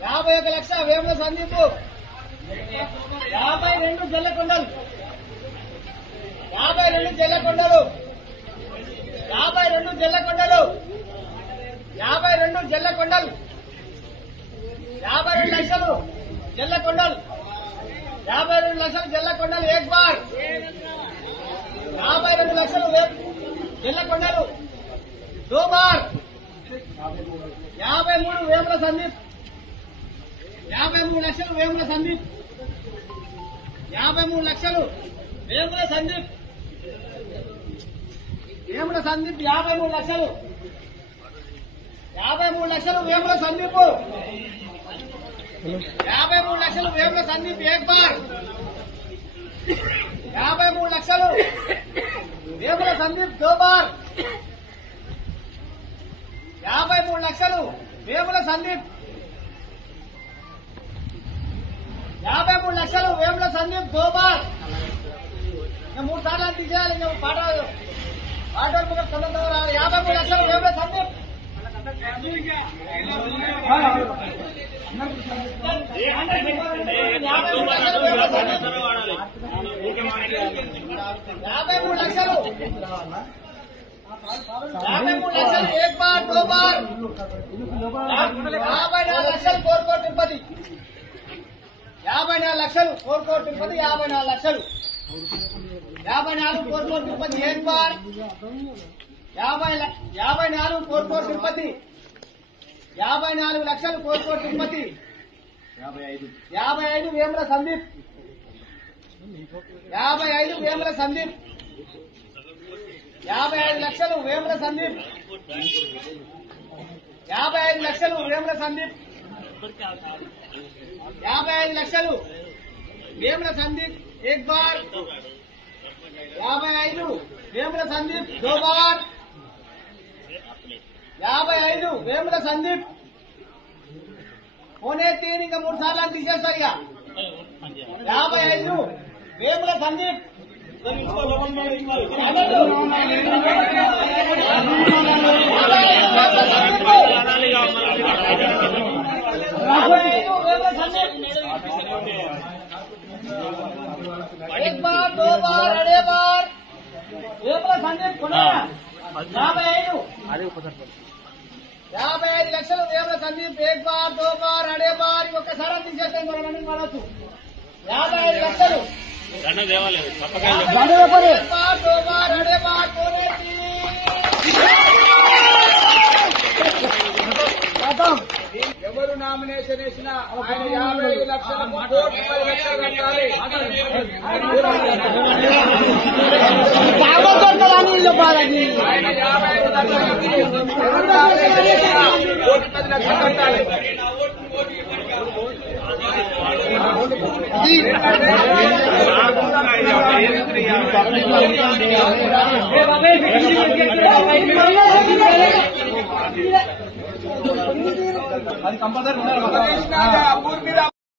51 లక్ష వేముల సందీప్ 52 జల్లకొండలు 52 జల్లకొండలు 52 జల్లకొండలు 52 జల్లకొండలు 52 లక్షలు జల్లకొండలు 52 లక్షలు జల్లకొండలు ఏక్ బార్ 52 లక్షలు జల్లకొండలు దో బార్ 53 వేముల సందీప్ 53 లక్షలు వేముల సందీప్ 53 లక్షలు వేముల సందీప్ 53 లక్షలు 53 లక్షలు వేముల సందీప్ 53 లక్షలు వేముల సందీప్ ఏక్ బార్ 53 లక్షలు వేముల సందీప్ దో బార్ 53 లక్షలు వేముల సందీప్ 53 లక్షలు వేముల సందీప్ దో బార్ 3 సార్లు తీసేయాలి. పాట 53 లక్షలు వేముల సందీప్ 53 లక్షలు 53 లక్షలు ఏక్ బార్ దో బార్ 54 లక్షలు కోరుకోట తిరుపతి 54 లక్షలు కోరుకోట తిరుపతి 54 లక్షలు 54 కోరుకోట తిరుపతి ఏక్ బార్ 54 కోరుకోట తిరుపతి 54 లక్షలు కోరుకోట తిరుపతి 55 వేముల సందీప్ 55 వేముల సందీప్ 55 లక్షలు వేముల సందీప్ 55 లక్షలు వేముల సందీప్ 55 లక్షలు వేముల సందీప్ ఏక్ బార్ 55 వేముల సందీప్ దో బార్ 55 వేముల సందీప్ పోనే 3 ఇంకా 3 సార్లు తీసేస్తా ఇక 55 వేముల సందీప్ 1 बार 2 बार अड़े बार वेमुల సందీప్ 55 లక్షలు వేముల సందీప్ 1 बार 2 बार अड़े बार ఒక్కసారి తీసేస్తే మనం మనసు 55 లక్షలు దేవాలయం ఎవరు నామినేషన్ వేసినా ఆయన 55 లక్షల 10 లక్షలు కట్టాలి. ఆయన 55 లక్షలు కట్టాలి. అది కంపల్సరీ